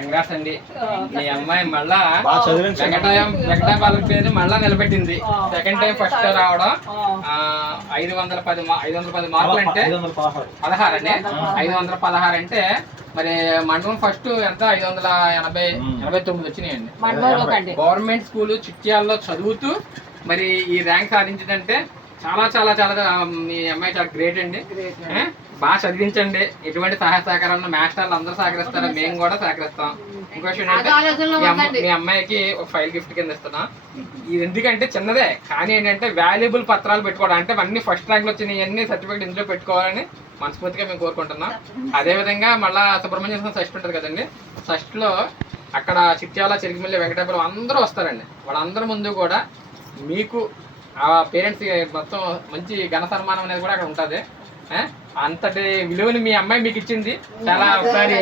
Congrats అండి. మీ అమ్మాయి మళ్ళా వెంకటాపాలెం పేరు మళ్ళా నిలబెట్టింది. సెకండ్ టైం ఫస్ట్ రావడం. 510 మార్కులు అంటే 16 అండి. 516 అంటే మరి మండలం ఫస్ట్ ఎంత 589 వచ్చినాయండి. గవర్నమెంట్ స్కూల్ చిట్యాల్లో చదువుతూ మరి ఈ ర్యాంక్ సాధించిందంటే చాలా చాలా చాలా మీ అమ్మాయి చాలా గ్రేట్ అండి. బాగా చదివించండి. ఎటువంటి సహాయ సహకారాలను మాస్టర్లు అందరూ సహకరిస్తారు, మేము కూడా సహకరిస్తాం. ఇంకో విషయం ఏంటంటే మీ అమ్మాయికి ఒక ఫైల్ గిఫ్ట్ కింద ఇస్తున్నా. ఇది ఎందుకంటే చిన్నదే కానీ ఏంటంటే వాల్యుబుల్ పత్రాలు పెట్టుకోవడం, అంటే అన్ని ఫస్ట్ ర్యాంక్లు వచ్చినాయి అన్ని సర్టిఫికేట్ ఇందులో పెట్టుకోవాలని మనస్ఫూర్తిగా మేము కోరుకుంటున్నాం. అదేవిధంగా మళ్ళీ సుబ్రహ్మణ్యం షష్ఠి ఉంటుంది కదండి, షష్ఠిలో అక్కడ చిట్యాల, చెరిగిమల్లి, వెంకటాపురం అందరూ వస్తారండి. వాళ్ళందరి ముందు కూడా మీకు ఆ పేరెంట్స్ మొత్తం మంచి ఘన సన్మానం అనేది కూడా అక్కడ ఉంటుంది. అంతటి విలువని మీ అమ్మాయి మీకు ఇచ్చింది. చాలా ఒకసారి